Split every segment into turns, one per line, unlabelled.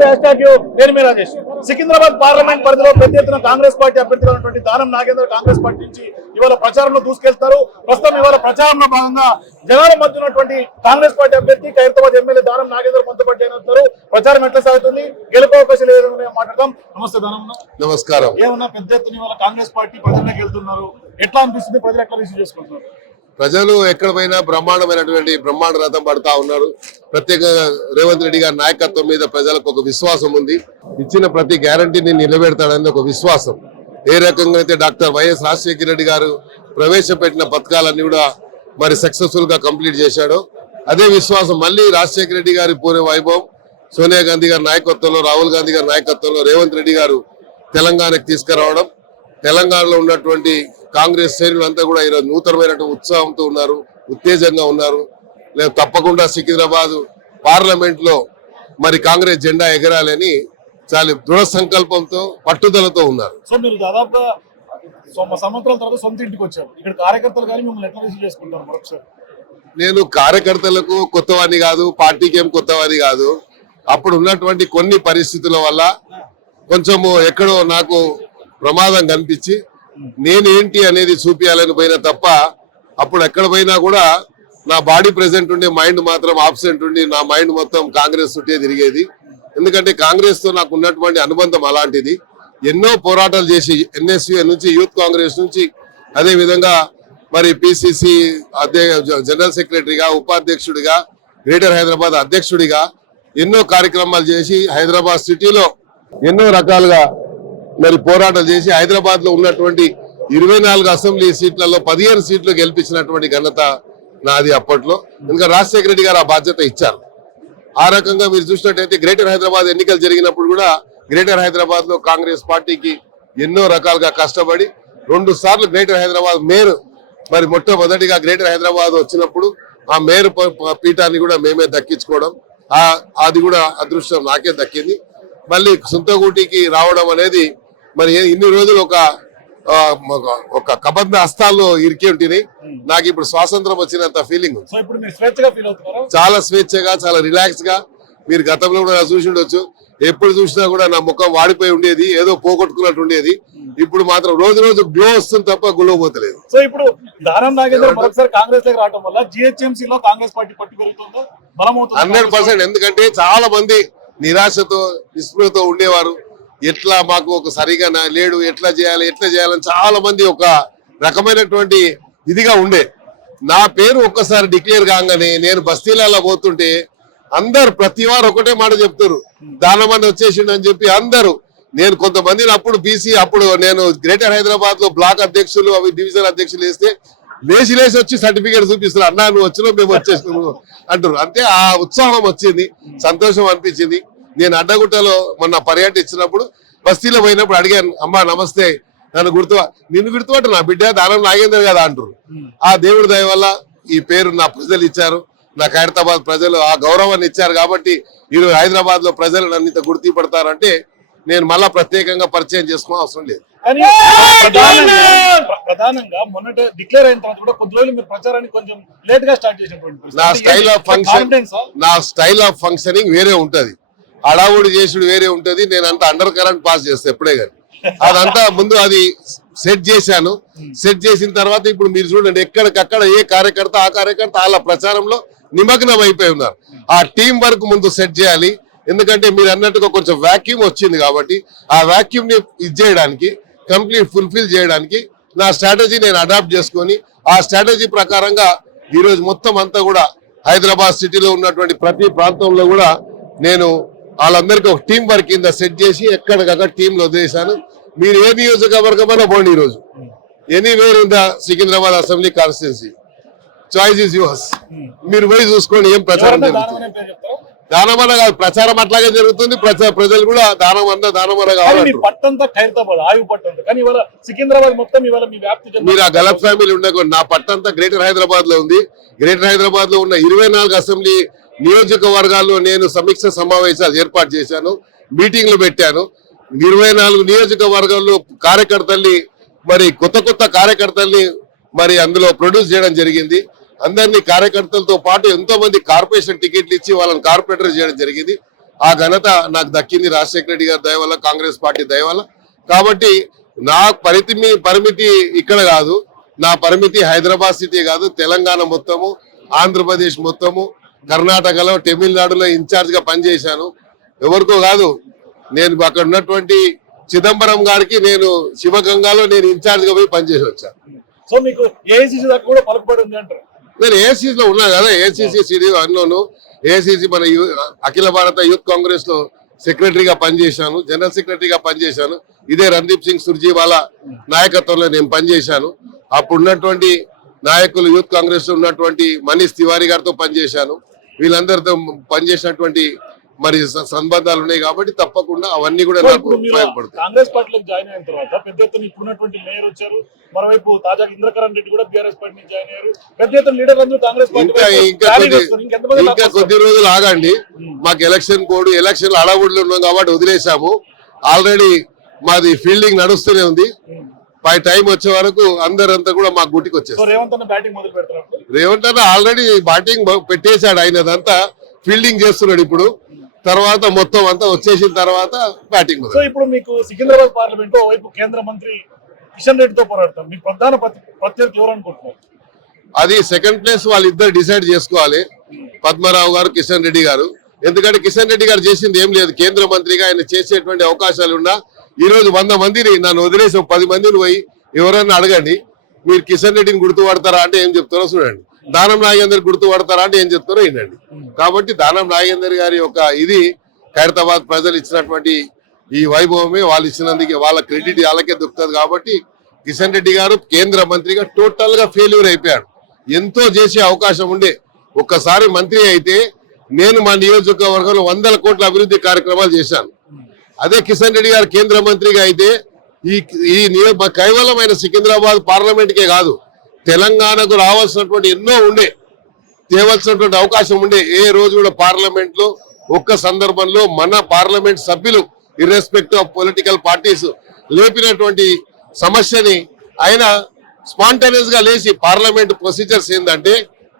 To hash tag నేను మీ Rajesh Secunderabad parliament పరిధిలో పెద్ద ఎత్తున కాంగ్రెస్ పార్టీ అభ్యర్థిగా ఉన్నటువంటి దానం నాగేంద్ర కాంగ్రెస్ పార్టీ నుంచి ఇవాళ ప్రచారంలో దూసుకెళ్తారు. ప్రస్తుతం ఇవాళ ప్రచారంలో భాగంగా జనాల మధ్య ఉన్నటువంటి కాంగ్రెస్ పార్టీ అభ్యర్థి ఖైరతాబాద్ ఎమ్మెల్యే దానం నాగేంద్ర మనతో పాటు అయినంటారు ప్రచారం ఎట్లా సాగుతుంది? గెలుపు అవకాశం లేదని మాట్లాడదాం. నమస్తే దానం
నమస్కారం.
ఏమన్నా పెద్ద ఎత్తున ఇవాళ కాంగ్రెస్ పార్టీ ప్రజల్లోకి వెళ్తున్నారు? ఎట్లా అనిపిస్తుంది? ప్రజలు ఎట్లా రిసీవ్ చేసుకుంటున్నారు?
ప్రజలు ఎక్కడ పోయినా బ్రహ్మాండమైనటువంటి బ్రహ్మాండ రథం పడతా ఉన్నారు. ప్రత్యేకంగా రేవంత్ రెడ్డి గారి నాయకత్వం మీద ప్రజలకు ఒక విశ్వాసం ఉంది. ఇచ్చిన ప్రతి గ్యారంటీని నిలబెడతాడని ఒక విశ్వాసం. ఏ రకంగా అయితే డాక్టర్ వైఎస్ రాజశేఖర రెడ్డి గారు ప్రవేశపెట్టిన పథకాలన్నీ కూడా మరి సక్సెస్ఫుల్గా కంప్లీట్ చేశాడు అదే విశ్వాసం మళ్ళీ రాజశేఖర రెడ్డి గారి పూర్వ వైభవం సోనియా గాంధీ గారి నాయకత్వంలో రాహుల్ గాంధీ గారి నాయకత్వంలో రేవంత్ రెడ్డి గారు తెలంగాణకు తీసుకురావడం తెలంగాణలో ఉన్నటువంటి కాంగ్రెస్ శ్రేణులంతా కూడా ఈరోజు నూతనమైనటువంటి ఉత్సాహంతో ఉన్నారు ఉత్తేజంగా ఉన్నారు. లేదు తప్పకుండా సికింద్రాబాద్ పార్లమెంట్లో మరి కాంగ్రెస్ జెండా ఎగరాలని చాలా దృఢ సంకల్పంతో పట్టుదలతో ఉన్నారు.
సో మీరు దాదాపుగా సొ- సంవత్సరాల తర్వాత సొంత ఇంటికి వచ్చారు. ఇక్కడ కార్యకర్తలు కానీ మిమ్మల్ని ఎట్లా రిసీవ్ చేసుకుంటారు మరొకసారి?
నేను కార్యకర్తలకు కొత్తవాడిని కాదు పార్టీకి ఏం కొత్తవాడి కాదు. అప్పుడు ఉన్నటువంటి కొన్ని పరిస్థితుల వల్ల కొంచెము ఎక్కడో నాకు ప్రమాదం కనిపించి నేనేంటి అనేది చూపించాలని పోయినా తప్ప అప్పుడు ఎక్కడ పోయినా కూడా నా బాడీ ప్రెసెంట్ ఉండే మైండ్ మాత్రం ఆబ్సెంట్ ఉండి నా మైండ్ మొత్తం కాంగ్రెస్ చుట్టే తిరిగేది. ఎందుకంటే కాంగ్రెస్తో నాకు ఉన్నటువంటి అనుబంధం అలాంటిది. ఎన్నో పోరాటాలు చేసి ఎన్ఎస్యూ నుంచి యూత్ కాంగ్రెస్ నుంచి అదే విధంగా మరి పిసిసి జనరల్ సెక్రటరీగా ఉపాధ్యక్షుడిగా గ్రేటర్ హైదరాబాద్ అధ్యక్షుడిగా ఎన్నో కార్యక్రమాలు చేసి హైదరాబాద్ సిటీలో ఎన్నో రకాలుగా మరి పోరాటం చేసి హైదరాబాద్లో ఉన్నటువంటి ఇరవై నాలుగు అసెంబ్లీ సీట్లలో పదిహేను సీట్లు గెలిపించినటువంటి ఘనత నాది అప్పట్లో. ఇంకా రాజశేఖర రెడ్డి గారు ఆ బాధ్యత ఇచ్చారు. ఆ రకంగా మీరు చూసినట్టయితే గ్రేటర్ హైదరాబాద్ ఎన్నికలు జరిగినప్పుడు కూడా గ్రేటర్ హైదరాబాద్లో కాంగ్రెస్ పార్టీకి ఎన్నో రకాలుగా కష్టపడి రెండు సార్లు గ్రేటర్ హైదరాబాద్ మేయర్. మరి మొట్టమొదటిగా గ్రేటర్ హైదరాబాద్ వచ్చినప్పుడు ఆ మేయర్ పీఠాన్ని కూడా మేమే దక్కించుకోవడం. ఆ అది కూడా అదృష్టం నాకే దక్కింది. మళ్ళీ సొంతగూటికి రావడం అనేది మరి ఇన్ని రోజులు ఒక ఒక- కబంధ హస్తాల్లో ఇరికి ఉంటుంది నాకు ఇప్పుడు స్వాతంత్రం వచ్చినంత ఫీలింగ్ చాలా స్వేచ్ఛగా చాలా రిలాక్స్గా మీరు గతంలో కూడా చూసి ఉండొచ్చు ఎప్పుడు చూసినా కూడా నా ముఖం వాడిపోయి ఉండేది ఏదో పోగొట్టుకున్నట్టు ఉండేది. ఇప్పుడు మాత్రం రోజు రోజు గ్లో వస్తుంది తప్ప గులో పోతలేదు.
సో ఇప్పుడు దానం నాగేంద్ర మరొకసారి కాంగ్రెస్ రావడం వల్ల జిహెచ్ఎంసీ లో కాంగ్రెస్ పార్టీ పట్టు పెరుగుతుందో
హండ్రెడ్ పర్సెంట్. ఎందుకంటే చాలా మంది నిరాశతో నిస్పృహతో ఉండేవారు. ఎట్లా మాకు ఒక సరిగా లేడు ఎట్లా చేయాలి ఎట్లా చేయాలని చాలా మంది ఒక రకమైనటువంటి ఇదిగా ఉండే. నా పేరు ఒక్కసారి డిక్లేర్ కాగానే నేను బస్తీలలో పోతుంటే అందరు ప్రతి వారు ఒకటే మాట చెప్తారు. దానమని వచ్చేసిండు అని చెప్పి అందరూ. నేను కొంతమందిని అప్పుడు బీసీ అప్పుడు నేను గ్రేటర్ హైదరాబాద్లో బ్లాక్ అధ్యక్షులు అవి డివిజన్ అధ్యక్షులు వేస్తే లేచి లేచి వచ్చి సర్టిఫికేట్ చూపిస్తారు. అన్నా నువ్వు వచ్చినావు మేము వచ్చేసినాము అంటారు. అంతే ఆ ఉత్సాహం వచ్చింది సంతోషం అనిపించింది. నేను అడ్డగుట్టలో మొన్న పర్యటించినప్పుడు బస్తీలో పోయినప్పుడు అడిగాను అమ్మా నమస్తే నన్ను గుర్తు నిన్ను గుర్తుపట్టు నా బిడ్డ దానం నాగేందర్ కదా అంటారు ఆ దేవుడి దయ వల్ల ఈ పేరు నా ప్రజలు ఇచ్చారు నా ఖైరతాబాద్ ప్రజలు ఆ గౌరవాన్ని ఇచ్చారు కాబట్టి ఈరోజు హైదరాబాద్లో ప్రజలు నన్ను ఇంత గుర్తుపడతారంటే నేను మళ్ళా ప్రత్యేకంగా పరిచయం చేసుకో అవసరం లేదు
కానీ ప్రధానంగా ప్రధానంగా మొన్నట డిక్లేర్ అయిన తర్వాత కూడా కొద్ది రోజులు మీరు ప్రచారాన్ని కొంచెం లేట్గా స్టార్ట్ చేసినటువంటి పరిస్థితి.
నా స్టైల్? Of function? నా స్టైల్ ఆఫ్ ఫంక్షనింగ్ వేరే ఉంటది అడావుడి చేసుడు వేరే ఉంటది నేను అంతా అండర్ కరెంట్ పాస్ చేస్తాను ఎప్పుడే కానీ అదంతా ముందు అది సెట్ చేశాను. సెట్ చేసిన తర్వాత ఇప్పుడు మీరు చూడండి ఎక్కడికక్కడ ఏ కార్యకర్త ఆ కార్యకర్త వాళ్ళ ప్రచారంలో నిమగ్నం అయిపోయి ఉన్నారు. ఆ టీం వర్క్ ముందు సెట్ చేయాలి. ఎందుకంటే మీరు అన్నట్టుగా కొంచెం వాక్యూమ్ వచ్చింది కాబట్టి ఆ వ్యాక్యూమ్ని ఇది చేయడానికి కంప్లీట్ ఫుల్ఫిల్ చేయడానికి నా స్ట్రాటజీ నేను అడాప్ట్ చేసుకొని ఆ స్ట్రాటజీ ప్రకారంగా ఈరోజు మొత్తం అంతా కూడా హైదరాబాద్ సిటీలో ఉన్నటువంటి ప్రతి ప్రాంతంలో కూడా నేను వాళ్ళందరికీ ఒక టీం వర్క్ కింద సెట్ చేసి ఎక్కడికక్కడ టీంలో వదిలేశాను. మీరు ఏ నియోజకవర్గమైనా పోండి ఈ రోజు anywhere in the Secunderabad assembly constituency. Choice is yours మీరు పోయి చూసుకోండి ఏం ప్రచారం
దానం
జరుగుతుంది.
అనే పేరు చెప్తారా?
దానమన్న కాదు ప్రచారం అట్లాగే జరుగుతుంది. ప్రజ- ప్రజలు కూడా దానమన్న దానమన్న
కానీ మీ
కావాలంటారు
పట్టంతా ఖైరతాబాద్ ఆయువు పట్టంతా. కానీ ఇవాళ సికింద్రాబాద్ మొత్తం ఇవాళ మీ వ్యాప్తి చెందుతుంది.
మీరు ఆ గలత్ ఫ్యామిలీ ఉండకూడదు. నా పట్టంతా గ్రేటర్ హైదరాబాద్లో ఉంది. గ్రేటర్ హైదరాబాద్లో ఉన్న ఇరవై నాలుగు అసెంబ్లీ నియోజకవర్గాల్లో నేను సమీక్ష సమావేశాలు ఏర్పాటు చేశాను మీటింగ్లు పెట్టాను. ఇరవై నాలుగు నియోజకవర్గాల్లో కార్యకర్తల్ని మరి కొత్త కొత్త కార్యకర్తల్ని మరి అందులో ప్రొడ్యూస్ చేయడం జరిగింది. అందరినీ కార్యకర్తలతో పాటు ఎంతో మంది కార్పొరేషన్ టికెట్లు ఇచ్చి వాళ్ళని కార్పొరేటర్ చేయడం జరిగింది. ఆ ఘనత నాకు దక్కింది రాజశేఖర రెడ్డి గారి దయ వల్ల కాంగ్రెస్ పార్టీ దయ వల్ల కాబట్టి నా పరిమితి పరిమితి ఇక్కడ కాదు. నా పరిమితి హైదరాబాద్ సిటీ కాదు తెలంగాణ మొత్తము ఆంధ్రప్రదేశ్ మొత్తము కర్ణాటకలో తమిళనాడులో ఇన్ఛార్జ్గా పనిచేశాను. ఎవరికో కాదు నేను అక్కడ ఉన్నటువంటి చిదంబరం గారికి నేను శివగంగాలో నేను ఇన్ఛార్జ్గా పోయి పనిచేసి వచ్చాను
సో మీకు ఏఐసిసి దాకా కూడా పలుకుబడి ఉంది అంటారు.
నేను ఏసీసీ లో ఉన్నా కదా ఏసీసీ సిడి అన్నోను. ఏసీసీ మన అఖిల భారత యూత్ కాంగ్రెస్లో సెక్రటరీగా పనిచేశాను జనరల్ సెక్రటరీగా పనిచేశాను. ఇదే రందీప్ సింగ్ సుర్జీవాలా నాయకత్వంలో నేను పనిచేశాను. అప్పుడు ఉన్నటువంటి నాయకులు యూత్ కాంగ్రెస్లో ఉన్నటువంటి మనీష్ తివారీ గారితో పనిచేశాను. వీళ్ళందరితో పనిచేసినటువంటి మరి సంబంధాలు ఉన్నాయి కాబట్టి తప్పకుండా అవన్నీ కూడా నాకు ఉపయోగపడతాయి.
కాంగ్రెస్ పార్టీలోకి జాయిన్ అయిన తర్వాత పెద్ద ఎత్తున ఇప్పుడున్నటువంటి మేయర్ వచ్చారు మరోవైపు తాజాగా ఇంద్రకరణ్ రెడ్డి కూడా బీఆర్ఎస్ పార్టీ నుంచి జాయిన్ అయ్యారు. పెద్ద ఎత్తున లీడర్లు అందరూ కాంగ్రెస్ పార్టీ
ఇంకా? కొద్ది రోజులు ఆగండి. మాకు ఎలక్షన్ కోడ్ ఎలక్షన్ అడవుడులో ఉన్నాం కాబట్టి వదిలేసాము ఆల్రెడీ మాది ఫీల్డింగ్ నడుస్తూనే ఉంది. పై టైం వచ్చే వరకు అందరంతా కూడా మా గుటికి వచ్చేస్తారు.
రేవంత్ అన్న
ఆల్రెడీ బ్యాటింగ్ పెట్టేశాడు ఆయనదంతా ఫీల్డింగ్ చేస్తున్నాడు ఇప్పుడు. తర్వాత మొత్తం అంతా వచ్చేసిన తర్వాత బ్యాటింగ్
సో ఇప్పుడు మీకు సికింద్రాబాద్ పార్లమెంట్ వైపు కేంద్ర మంత్రి కిషన్ రెడ్డితో పోరాడతారు. మీకు ప్రధాన ప్రతి- ప్రత్యర్థి ఎవరు అనుకుంటున్నారు?
అది సెకండ్ ప్లేస్ వాళ్ళిద్దరు డిసైడ్ చేసుకోవాలి. పద్మరావు గారు కిషన్ రెడ్డి గారు. ఎందుకంటే కిషన్ రెడ్డి గారు చేసింది ఏం లేదు. కేంద్ర మంత్రిగా ఆయన చేసేటువంటి అవకాశాలు ఉన్నా ఈ రోజు వంద మందిని నన్ను వదిలేసి ఒక పది మందిని పోయి ఎవరన్నా అడగండి మీరు కిషన్ రెడ్డిని గుర్తుపడతారా అంటే ఏం చెప్తారో చూడండి. దానం నాగేందర్ గుర్తుపడతారా అంటే ఏం చెప్తారో వినండి. కాబట్టి దానం నాగేందర్ గారి యొక్క ఇది ఖైరతాబాద్ ప్రజలు ఇచ్చినటువంటి ఈ వైభవమే వాళ్ళు ఇచ్చినందుకే వాళ్ళ క్రెడిట్ వాళ్ళకే దొరుకుతుంది కాబట్టి కిషన్ రెడ్డి గారు కేంద్ర మంత్రిగా టోటల్గా ఫెయిల్యూర్ అయిపోయాడు. ఎంతో చేసే అవకాశం ఉండే. ఒక్కసారి మంత్రి అయితే నేను మా నియోజకవర్గంలో వందల కోట్ల అభివృద్ధి కార్యక్రమాలు చేశాను. అదే కిషన్ రెడ్డి గారు కేంద్ర మంత్రిగా అయితే ఈ ఈ కేవలమైన సికింద్రాబాద్ పార్లమెంట్కే కాదు తెలంగాణకు రావాల్సినటువంటి ఎన్నో ఉండే తేవలసినటువంటి అవకాశం ఉండే ఏ రోజు కూడా పార్లమెంట్లో ఒక్క సందర్భంలో మన పార్లమెంట్ సభ్యులు ఇర్రెస్పెక్టివ్ ఆఫ్ పొలిటికల్ పార్టీస్ లేపినటువంటి సమస్యని ఆయన స్పాంటేనియస్గా లేచి పార్లమెంట్ ప్రొసీజర్స్ ఏంటంటే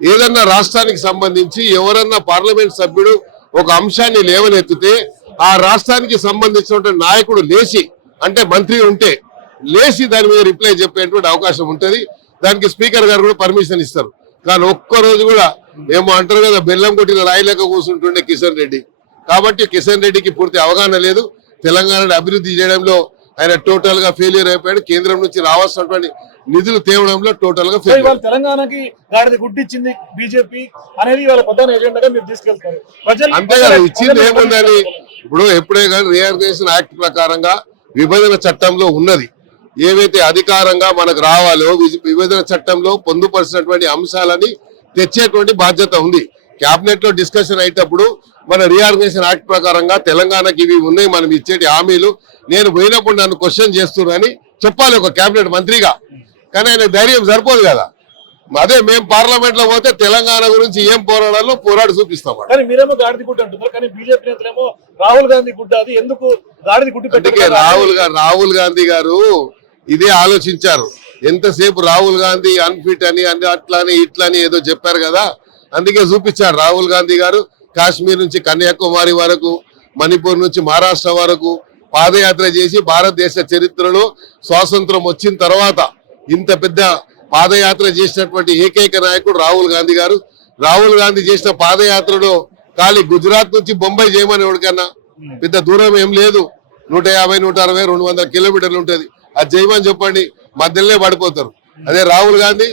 ఏదన్నా రాష్ట్రానికి సంబంధించి ఎవరన్నా పార్లమెంట్ సభ్యుడు ఒక అంశాన్ని లేవనెత్తితే ఆ రాష్ట్రానికి సంబంధించినటువంటి నాయకుడు లేచి అంటే మంత్రి ఉంటే లేచి దాని మీద రిప్లై చెప్పేటువంటి అవకాశం ఉంటది. దానికి స్పీకర్ గారు కూడా పర్మిషన్ ఇస్తారు. కానీ ఒక్క రోజు కూడా ఏమో అంటారు కదా బెల్లం కొట్టిన రాయిలేక కూర్చుంటుండే కిషన్ రెడ్డి. కాబట్టి కిషన్ రెడ్డికి పూర్తి అవగాహన లేదు. తెలంగాణను అభివృద్ధి చేయడంలో ఆయన టోటల్గా ఫెయిల్యూర్ అయిపోయాడు. కేంద్రం నుంచి రావాల్సినటువంటి నిధులు తేవడంలో టోటల్గా
ఇవాళ తెలంగాణకి గాడిద గుడ్డిచ్చింది బీజేపీ అనేది ప్రధాన ఎజెండాగా మీరు తీసుకెళ్తారు. ప్రజలు
అంతే కదా ఇచ్చింది ఏముందని ఇప్పుడు ఎప్పుడే కానీ రియార్గనైజేషన్ యాక్ట్ ప్రకారంగా విభజన చట్టంలో ఉన్నది. ఏవైతే అధికారంగా మనకు రావాలో వి- విభజన చట్టంలో పొందుపరిచినటువంటి అంశాలని తెచ్చేటువంటి బాధ్యత ఉంది. క్యాబినెట్లో డిస్కషన్ అయ్యేటప్పుడు మన రీఆర్గనైజేషన్ యాక్ట్ ప్రకారంగా తెలంగాణకి ఇవి ఉన్నాయి మనం ఇచ్చేటి హామీలు. నేను పోయినప్పుడు నన్ను క్వశ్చన్ చేస్తున్నారని చెప్పాలి ఒక క్యాబినెట్ మంత్రిగా. కానీ ఆయన ధైర్యం సరిపోదు కదా. అదే మేము పార్లమెంట్లో పోతే తెలంగాణ గురించి ఏం పోరాడాలో పోరాడి చూపిస్తాం
కానీ మీరేమో గాడిద గుడ్డ అంటున్నారు కానీ బీజేపీ నేతలేమో రాహుల్ గాంధీ గుడ్డ అది ఎందుకు గాడిద గుడ్డి
అందుకే రాహుల్ గారు రాహుల్ గాంధీ గారు ఇదే ఆలోచించారు. ఎంతసేపు రాహుల్ గాంధీ అన్ఫిట్ అని అని అట్లా అని ఇట్లా అని ఏదో చెప్పారు కదా అందుకే చూపించారు రాహుల్ గాంధీ గారు కాశ్మీర్ నుంచి కన్యాకుమారి వరకు మణిపూర్ నుంచి మహారాష్ట్ర వరకు పాదయాత్ర చేసి భారతదేశ చరిత్రలో స్వాతంత్రం వచ్చిన తర్వాత ఇంత పెద్ద పాదయాత్ర చేసినటువంటి ఏకైక నాయకుడు రాహుల్ గాంధీ గారు. రాహుల్ గాంధీ చేసిన పాదయాత్రలో ఖాళీ గుజరాత్ నుంచి బొంబాయి చేయమని ఎవరికన్నా? పెద్ద దూరం ఏం లేదు. నూట యాభై నూట అరవై రెండు వందల కిలోమీటర్లు ఉంటుంది. అది చేయమని చెప్పండి మధ్యలోనే పడిపోతారు. అదే రాహుల్ గాంధీ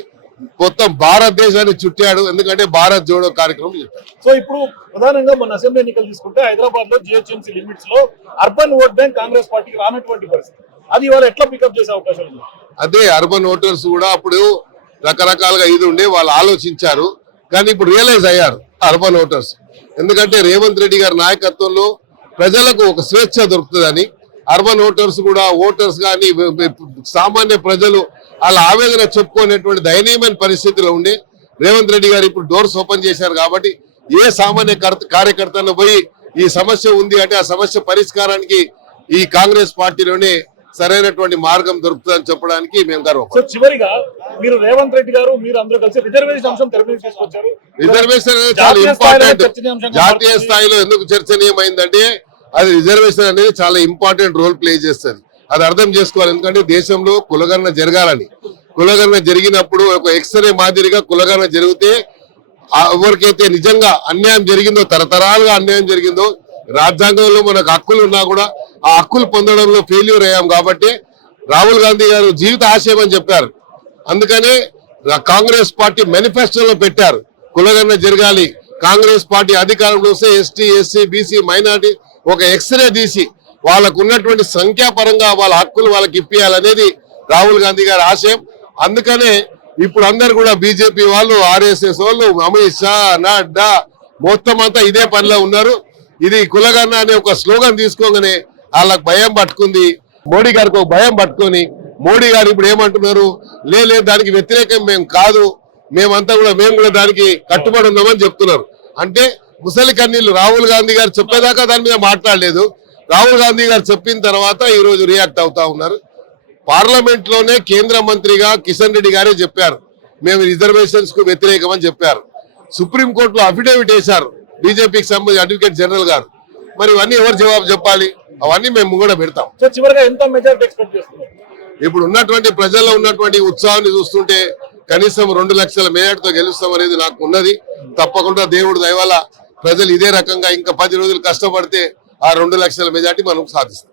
మొత్తం భారతదేశాన్ని చుట్టాడు. ఎందుకంటే భారత్ జోడో కార్యక్రమం చెప్పాడు
సో ఇప్పుడు ప్రధానంగా మన అసెంబ్లీ ఎన్నికలు తీసుకుంటే హైదరాబాద్లో జిహెచ్ఎంసీ లిమిట్స్లో అర్బన్ ఓట్ బ్యాంక్ కాంగ్రెస్ పార్టీకి రానటువంటి పరిస్థితి. అది ఇవాళ ఎట్లా పికప్ చేసే అవకాశం ఉంది?
అదే అర్బన్ ఓటర్స్ కూడా అప్పుడు రకరకాలుగా ఇది ఉండే వాళ్ళు ఆలోచించారు. కానీ ఇప్పుడు రియలైజ్ అయ్యారు అర్బన్ ఓటర్స్ ఎందుకంటే రేవంత్ రెడ్డి గారి నాయకత్వంలో ప్రజలకు ఒక స్వేచ్ఛ దొరుకుతుందని అర్బన్ ఓటర్స్ కూడా ఓటర్స్ కానీ సామాన్య ప్రజలు వాళ్ళ ఆవేదన చెప్పుకునేటువంటి దయనీయమైన పరిస్థితిలో ఉండి రేవంత్ రెడ్డి గారు ఇప్పుడు డోర్స్ ఓపెన్ చేశారు కాబట్టి ఏ సామాన్య కర్త- పోయి ఈ సమస్య ఉంది అంటే ఆ సమస్య పరిష్కారానికి ఈ కాంగ్రెస్ పార్టీలోనే సరైనటువంటి మార్గం దొరుకుతుందని చెప్పడానికి మేము
సో చివరిగా మీరు రేవంత్ రెడ్డి గారు మీరు అందరూ కలిసి రిజర్వేషన్ అంశం తీసుకొచ్చారు.
రిజర్వేషన్ అనేది చాలా ఇంపార్టెంట్ జాతీయ. స్థాయిలో ఎందుకు చర్చనీయమైందంటే అది రిజర్వేషన్ అనేది చాలా ఇంపార్టెంట్ రోల్ ప్లే చేస్తుంది. అది అర్థం చేసుకోవాలి. ఎందుకంటే దేశంలో కులగణన జరగాలని. కులగణన జరిగినప్పుడు ఒక ఎక్స్రే మాదిరిగా కులగణన జరిగితే ఎవరికైతే నిజంగా అన్యాయం జరిగిందో తరతరాలుగా అన్యాయం జరిగిందో రాజ్యాంగంలో మనకు హక్కులు ఉన్నా కూడా ఆ హక్కులు పొందడంలో ఫెయిల్యూర్ అయ్యాం కాబట్టి రాహుల్ గాంధీ గారు జీవిత ఆశయం అని చెప్పారు. అందుకనే కాంగ్రెస్ పార్టీ మేనిఫెస్టోలో పెట్టారు. కులగన్న జరగాలి. కాంగ్రెస్ పార్టీ అధికారంలో వస్తే ఎస్టీ ఎస్సీ బీసీ మైనార్టీ ఒక ఎక్స్రే తీసి వాళ్ళకు ఉన్నటువంటి సంఖ్యాపరంగా వాళ్ళ హక్కులు వాళ్ళకి ఇప్పియాలనేది రాహుల్ గాంధీ గారి ఆశయం. అందుకనే ఇప్పుడు అందరు కూడా బీజేపీ వాళ్ళు ఆర్ఎస్ఎస్ వాళ్ళు అమిత్ షా నడ్డా మొత్తం అంతా ఇదే పనిలో ఉన్నారు. ఇది కులగన్న అనే ఒక స్లోగన్ తీసుకోగానే వాళ్ళకు భయం పట్టుకుంది. మోడీ గారికి ఒక భయం పట్టుకొని మోడీ గారు ఇప్పుడు ఏమంటున్నారు? లేదు దానికి వ్యతిరేకం మేము కాదు. మేమంతా కూడా మేము కూడా దానికి కట్టుబడి ఉన్నామని చెప్తున్నారు. అంటే ముసలి కన్నీళ్ళు రాహుల్ గాంధీ గారు చెప్పేదాకా దాని మీద మాట్లాడలేదు. రాహుల్ గాంధీ గారు చెప్పిన తర్వాత ఈ రోజు రియాక్ట్ అవుతా ఉన్నారు. పార్లమెంట్లోనే కేంద్ర మంత్రిగా కిషన్ రెడ్డి గారే చెప్పారు. మేము రిజర్వేషన్స్కు వ్యతిరేకమని చెప్పారు. సుప్రీం కోర్టులో అఫిడేవిట్ వేశారు. బీజేపీకి సంబంధించి అడ్వకేట్ జనరల్ గారు. మరి ఇవన్నీ ఎవరు జవాబు చెప్పాలి? అవన్నీ మేము కూడా పెడతాం.
చివరిగా ఎంత మెజారిటీ ఎక్స్పెక్ట్ చేస్తున్నారు?
ఇప్పుడు ఉన్నటువంటి ప్రజల్లో ఉన్నటువంటి ఉత్సాహాన్ని చూస్తుంటే కనీసం రెండు లక్షల మేయర్తో గెలుస్తాం అనేది నాకు ఉన్నది. తప్పకుండా దేవుడు దయవల్ల ప్రజలు ఇదే రకంగా ఇంకా పది రోజులు కష్టపడితే ఆ రెండు లక్షల మెజార్టీ మనం సాధిస్తాం.